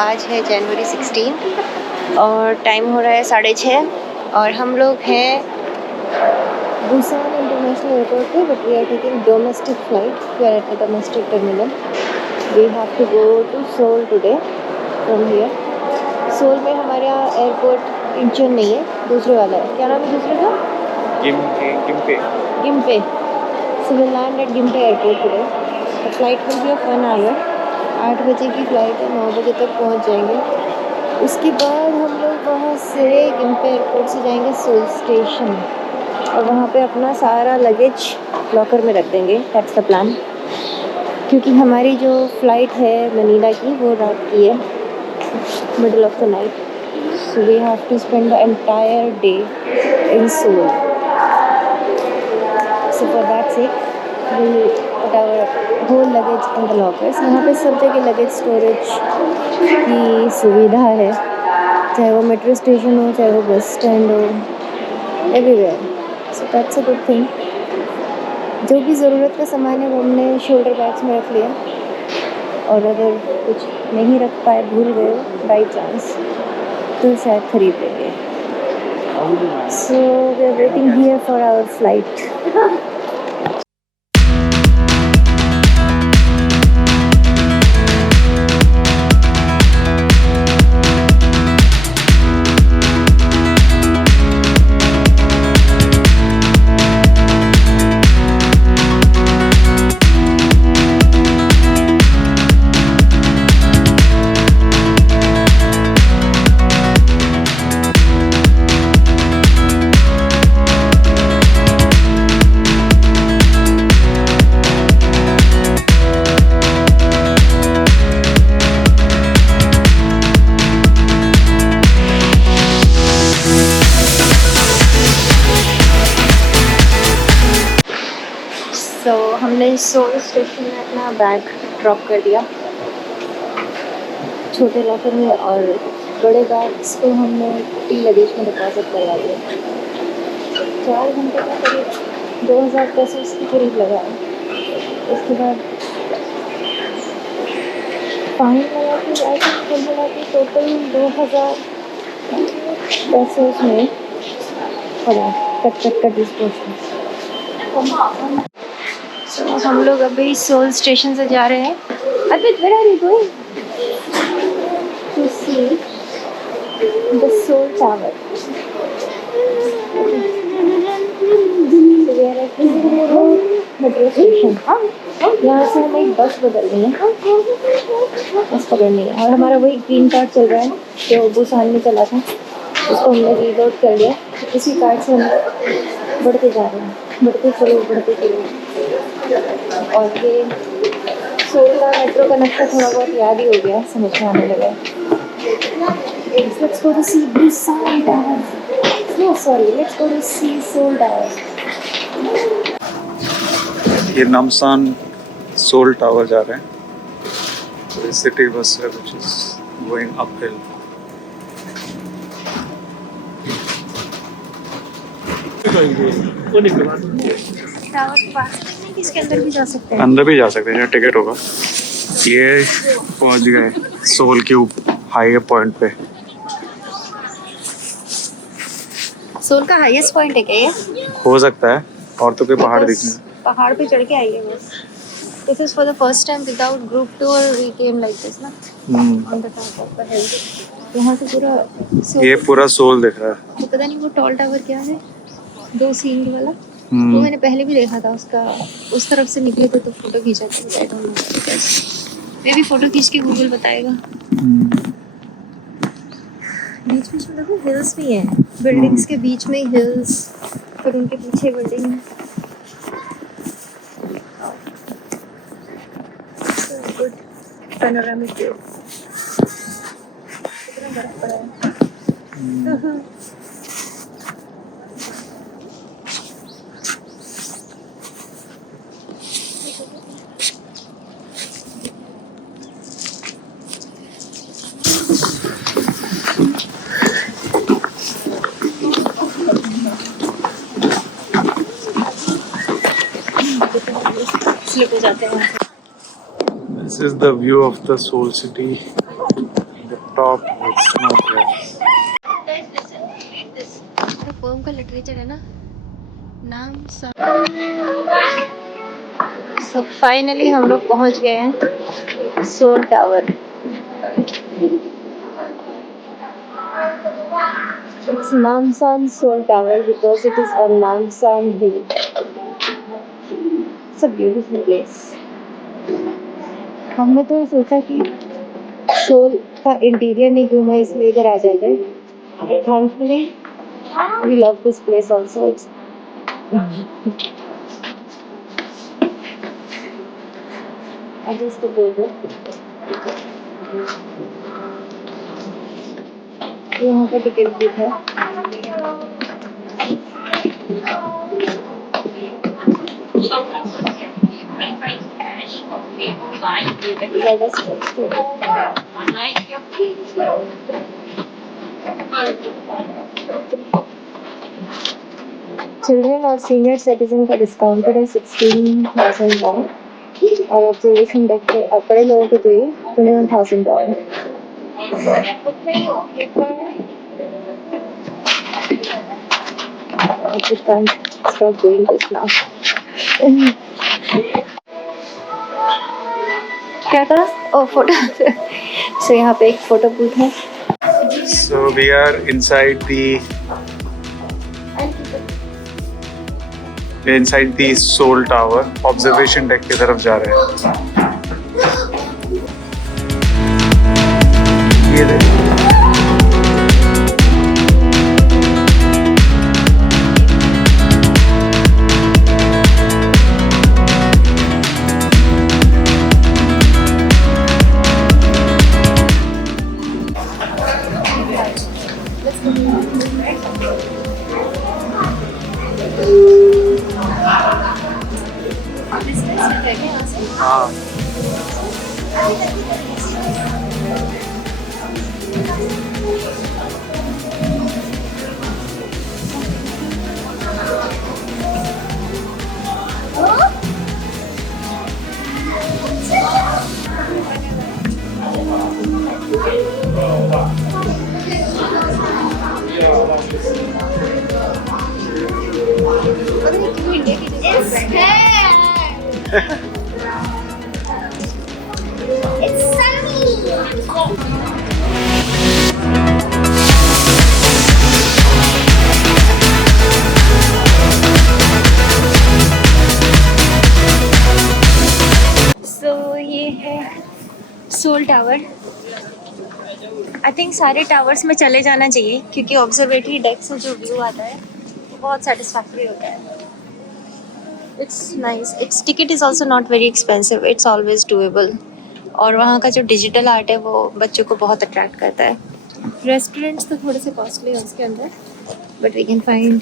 आज है जनवरी 16 और टाइम हो रहा है 6:30 और हम लोग हैं बुसान इंटरनेशनल एयरपोर्ट पे, but we are taking domestic flight. We are at the domestic terminal. We have to go to Seoul today from here. Seoul में हमारे यहाँ एयरपोर्ट इंचन नहीं है, दूसरे वाला है। क्या नाम है दूसरे का? गिम्पे। So we'll land at Gimpe airport today. The flight will be of 1 hour. 8 बजे की फ़्लाइट है, 9 बजे तक पहुंच जाएंगे। उसके बाद हम लोग वहाँ से गिम्पे एयरपोर्ट से जाएंगे सोल स्टेशन और वहाँ पे अपना सारा लगेज लॉकर में रख देंगे। That's the plan. क्योंकि हमारी जो फ़्लाइट है मनीला की वो रात की है, middle of the night. So we have to spend the entire day in Seoul. So for that sake, we put our whole luggage in the lockers. यहाँ पे सब जगह लगेज स्टोरेज की सुविधा है, चाहे वो मेट्रो स्टेशन हो, चाहे वो बस स्टैंड हो, everywhere. So that's a good thing. जो भी ज़रूरत का सामान है वो हमने शोल्डर बैग्स में रख लिया, और अगर कुछ नहीं रख पाए, भूल गए बाई चांस, तो शायद खरीद लेंगे। So we are waiting here for our flight. तो हमने सोल स्टेशन में अपना बैग ड्रॉप कर दिया छोटे लॉकर में, और बड़े बैग्स को हमने टी लगेज में डिपॉजिट करवा दिया। 4 घंटे का करीब 2000 पेसोस के करीब लगा है। उसके बाद फाइन लगा के कुल मिला के टोटल 2000 पेसोस में पड़ा, कट डिस्पोजल। हम लोग अभी सोल स्टेशन से जा रहे हैं। Advit, where are you going? To see the Seoul tower. Metro station. यहाँ से हमें एक बस बदलनी है, बस पकड़नी है। और हमारा वही ग्रीन कार्ड चल रहा है जो बुसान में चला था, उसको हमने रीलोड कर लिया। इसी कार्ड से हम बढ़ते जा रहे हैं, बढ़ते चलो। और ये सोल का मेट्रो का नक्शा थोड़ा बहुत याद ही हो गया, समझ में आने लगा। Let's go to see Busan Tower. No, sorry, let's go to see Seoul Tower. ये नामसान सोल टावर जा रहे हैं। सिटी बस है which is going uphill. Tower के पास इसके अंदर भी जा सकते हैं। अंदर भी जा सकते हैं, टिकट होगा। ये पहुंच गए सोल के हाई पॉइंट पे। सोल का हाईएस्ट पॉइंट है क्या ये? हो सकता है, और तो कोई पहाड़ दिखने। पहाड़ पे चढ़ के आइए बस। This is for the first time without group tour we came like this ना, on the top of the hill. यहाँ से पूरा ये पूरा सोल दिख रहा है। तो पता नहीं वो टॉल टावर क्या है, 2 सीन वाला, वो मैंने पहले भी देखा था। उसका उस तरफ से निकले थे तो फोटो खींचा था। आई डोंट नो, मे भी फोटो खींच के गूगल बताएगा। बीच में देखो हिल्स भी हैं, बिल्डिंग्स के बीच में हिल्स, फिर उनके पीछे बिल्डिंग। Good panoramic view. कितना बर्फ पड़ा है। This is the view of the Seoul city in the top with snow there. Poem का लिटरेचर है ना, नाम सब। सो फाइनली हम लोग पहुंच गए हैं Seoul tower. It's Namsan Soul Tower because it is on Namsan Hill. It's a beautiful place. हमने तो सोचा कि सोल का इंटीरियर नहीं घूमा इसलिए इधर आ जाते। Thankfully, we love this place also. I just go there. यहाँ का टिकट भी है। Children or senior citizen का डिस्काउंटेड है 16,000 pound और ऑब्जर्वेशन डेक पे बड़े लोगों के लिए 21,000 pound। I just can't stop doing this now. क्या था? ओ फोटो। सो यहाँ पे एक फोटो बूथ है। So we are inside the Soul Tower. Observation deck की तरफ जा रहे हैं। ये देखो। हाँ। It's sunny. सो ये है सोल टावर। आई थिंक सारे टावर्स में चले जाना चाहिए क्योंकि ऑब्जर्वेटरी डेक से जो व्यू आता है वो बहुत सेटिस्फैक्टरी होता है। It's nice. It's ticket is also not very expensive, it's always doable. और वहाँ का जो डिजिटल आर्ट है वो बच्चों को बहुत अट्रैक्ट करता है। रेस्टोरेंट्स तो थोड़े से कॉस्टली हैं उसके अंदर, बट वी कैन फाइंड।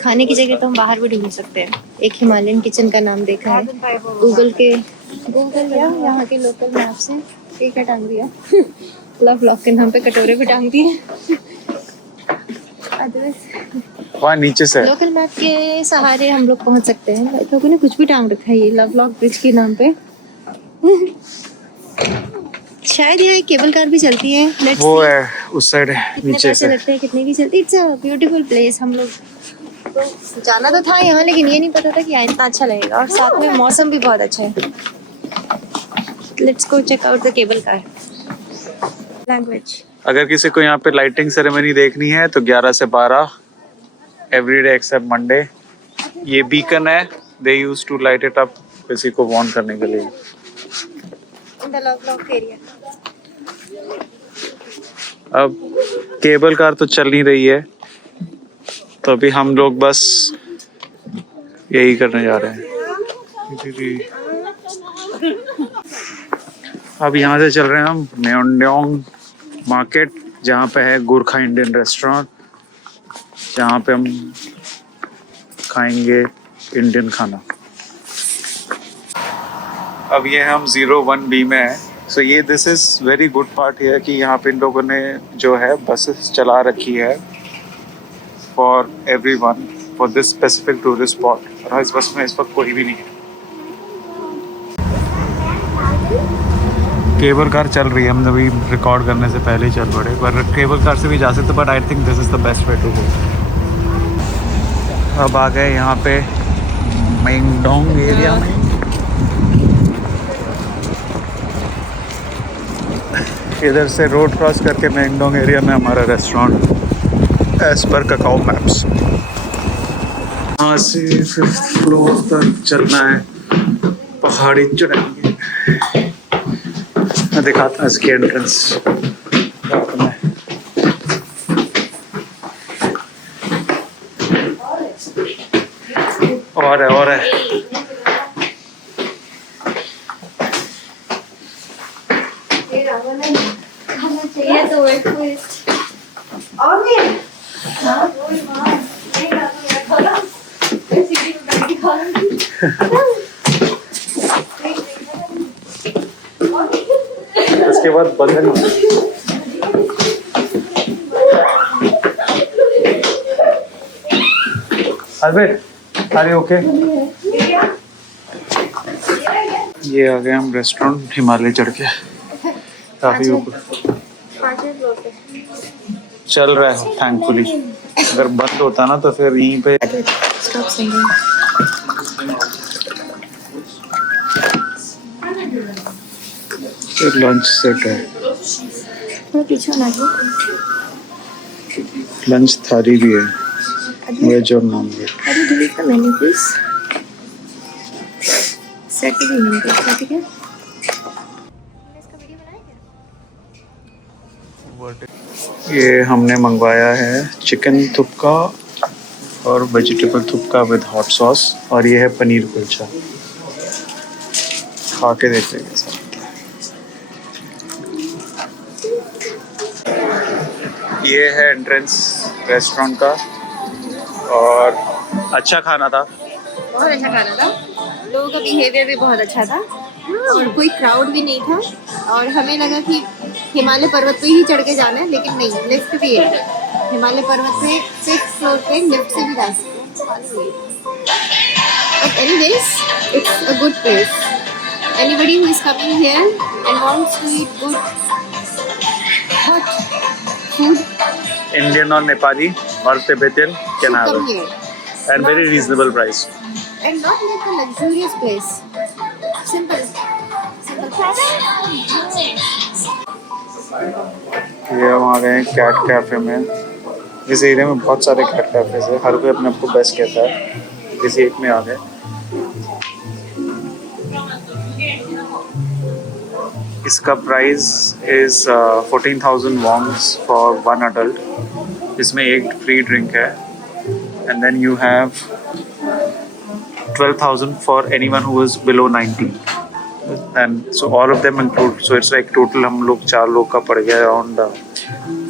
खाने की जगह तो हम बाहर भी ढूंढ सकते हैं। एक हिमालयन किचन का नाम देखा है गूगल या यहाँ के लोकल मैप से। ठीक है, टांग दिया। लव लॉक के नाम पे कटोरे भी टांग दिए। वहाँ नीचे से लोकल मैप के सहारे हम लोग पहुँच सकते हैं। लोगों ने कुछ भी टांग रखा है ये लव लॉक ब्रिज के नाम पे। शायद यहाँ एक केबल कार भी चलती है। Let's वो see है उस साइड है कितने नीचे पैसे से। लगते हैं, कितने की चलती है। It's a beautiful place. हम लोग तो जाना तो था यहाँ, लेकिन ये नहीं पता था कि यहाँ इतना अच्छा लगेगा और साथ में मौसम भी बहुत अच्छा है। Let's go check out the cable car. Language. अगर किसी को यहाँ पे लाइटिंग सेरेमनी देखनी है तो 11 से 12 एवरीडे एक्सेप्ट मंडे। ये बीकन है, they use to light it up किसी को वार्न करने के लिए। In the love lock area. अब केबल कार तो चल नहीं रही है तो अभी हम लोग बस यही करने जा रहे हैं। अब यहाँ से चल रहे हैं हम म्योंगडोंग मार्केट, जहाँ पे है गोरखा इंडियन रेस्टोरेंट, जहाँ पे हम खाएंगे इंडियन खाना। अब ये हम 01B में है। सो ये this is very good part है कि यहाँ पे इन लोगों ने जो है बसेस चला रखी है for everyone for this specific tourist spot. और इस बस में इस वक्त कोई भी नहीं है। केबल कार चल रही है, हम अभी रिकॉर्ड करने से पहले ही चल पड़े, पर केबल कार से भी जा सकते, but I think this is the best way to go. अब आ गए यहाँ पे मेंगडोंग एरिया में। इधर से रोड क्रॉस करके मेंगडोंग एरिया में हमारा restaurant as per Kakao maps. यहाँ से 5th फ्लोर तक चलना है, पहाड़ी चढ़ाएंगे। मैं दिखाता हूँ इसकी एंट्रेंस। और है इसके बाद बंद है। Albert are you okay? ये आ गए हम रेस्टोरेंट हिमालय चढ़ के, काफी ऊपर चल रहा है थैंकफुली। अगर बंद होता ना तो फिर यहीं पे लंच सेट है, लंच थाली भी है, वेज और non veg. Menu please set भी ठीक है। ये हमने मंगवाया है चिकन थुपका और वेजिटेबल थुपका विद हॉट सॉस, और ये है पनीर कुलचा। खा के देख लेंगे सर। ये है एंट्रेंस रेस्टोरेंट का, और अच्छा खाना था, बहुत अच्छा खाना था। लोगों का बिहेवियर भी बहुत अच्छा था और कोई क्राउड भी नहीं था। और हमें लगा कि हिमालय पर्वत पे ही चढ़ के जाना है, लेकिन नहीं, लिफ्ट भी है हिमालय पर्वत पे। 6th फ्लोर पे लिफ्ट से भी जा सकते हैं। But anyways it's a good place. Anybody who is coming here and wants to eat good hot food, Indian और नेपाली और Tibetan can have come it here. at very reasonable price. And not like a luxurious place. Simple. ये हम आ गए हैं cat cafe में। इस area में बहुत सारे कैट कैफेज है, हर कोई अपने आप को बेस्ट कहता है। इस एक में आ गए। इसका price is 14,000 wons for 1 adult. इसमें एक फ्री ड्रिंक है, and then you have 12,000 for anyone who is below 90, and so all of them include, so it's like total हम लोग 4 लोग का पड़ गया अराउंड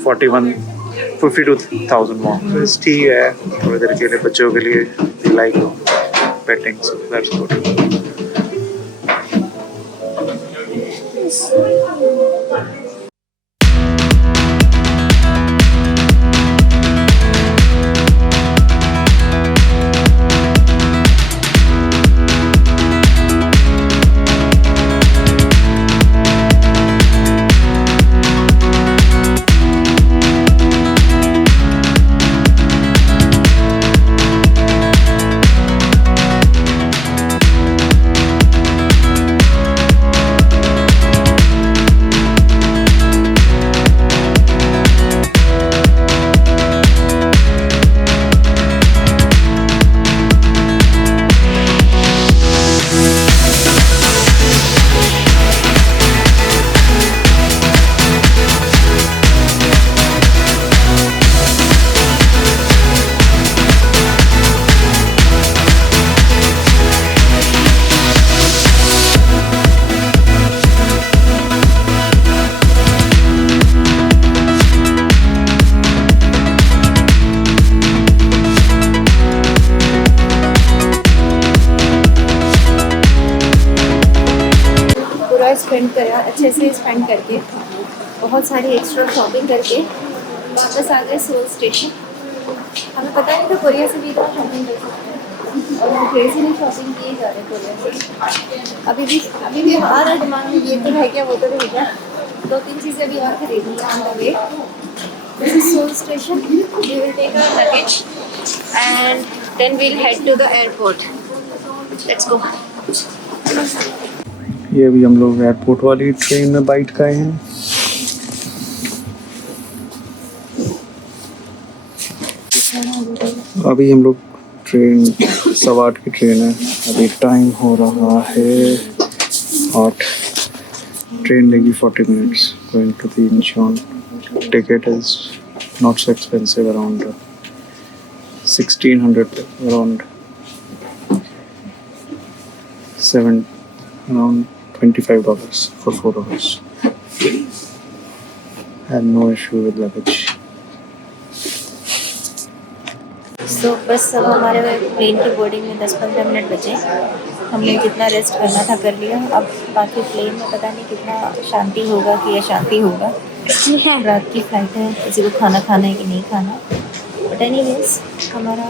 52,000 वॉन्स। ठीक है, थोड़ी देर के लिए बच्चों के लिए like painting, so that's good. Spend करा अच्छे से, स्पेंड करके बहुत सारी एक्स्ट्रा शॉपिंग करके वापस आ गए सोल स्टेशन। हमें पता नहीं था कोरिया से भी इतना शॉपिंग कर सकते हैं। और क्रेज़ी शॉपिंग किए जा रहे कोरिया से। अभी भी हमारा दिमाग में ये तो रह गया, वो तो रह गया। 2-3 चीज़ें भी और खरीदनी है on the way. This is Seoul station. We will take our luggage and then we'll head to the airport. Let's go. ये अभी हम लोग एयरपोर्ट वाली ट्रेन में बैठ गए हैं। अभी हम लोग ट्रेन 8:15 की ट्रेन है। अभी टाइम हो रहा है 8। ट्रेन लेगी 40 minutes going to the Incheon. Ticket is not so expensive, around 1600, around 25 $, for 4 hours. And no issue with luggage. सो बस अब हमारे प्लेन की बोर्डिंग में 10-15 मिनट बचे। हमने जितना रेस्ट करना था कर लिया। अब बाकी प्लेन में पता नहीं कितना शांति होगा कि अशांति होगा। रात की फ्लाइट है, किसी को खाना खाना है कि नहीं खाना। बट एनीवेज हमारा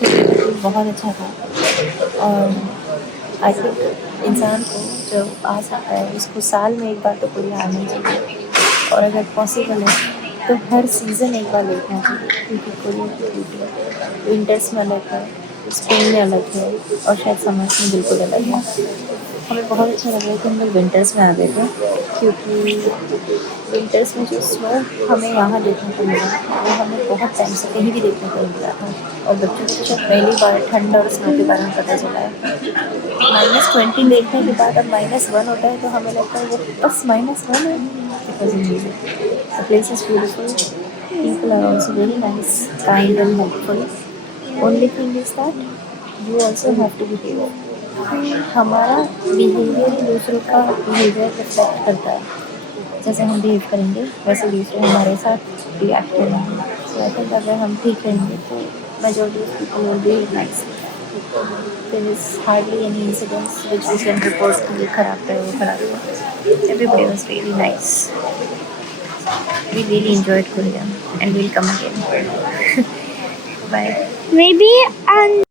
ट्रिप बहुत अच्छा था। और आई थिंक इंसान को जब आ सकता है उसको साल में एक बार तो कोई आना ही चाहिए। और अगर पॉसिबल है तो हर सीज़न एक बार देखना चाहिए, क्योंकि कोरिया की ब्यूटी विंटर्स में अलग है, स्प्रिंग में अलग है और शायद समर्स में बिल्कुल अलग है। हमें बहुत अच्छा लग रहा है कि हम लोग विंटर्स में आ गए थे, क्योंकि विंटर्स में जो स्नो हमें यहाँ देखने को मिला वो हमें बहुत टाइम से कहीं भी देखने को नहीं मिला था। और बच्चों को शायद पहली बार ठंड और स्नो के बारे में पता चला है। -20 देखने के बाद अब -1 होता है तो हमें लगता है वो बस -1 है। Because the place is beautiful, people are also very nice, kind and helpful. Only thing is that you also have to behave. हमारा बिहेवियर ही दूसरों का बिहेवियर रिफ्लेक्ट करता है। जैसे हम बिहेव करेंगे वैसे दूसरे हमारे साथ रिएक्ट करेंगे। सो आई थिंक अगर हम ठीक रहेंगे तो majority of people will behave nicely. There is hardly any incidents which we can report कि ये खराब है वो खराब है। Everybody was really nice. We really enjoyed Korea and we'll come again. Bye. Maybe on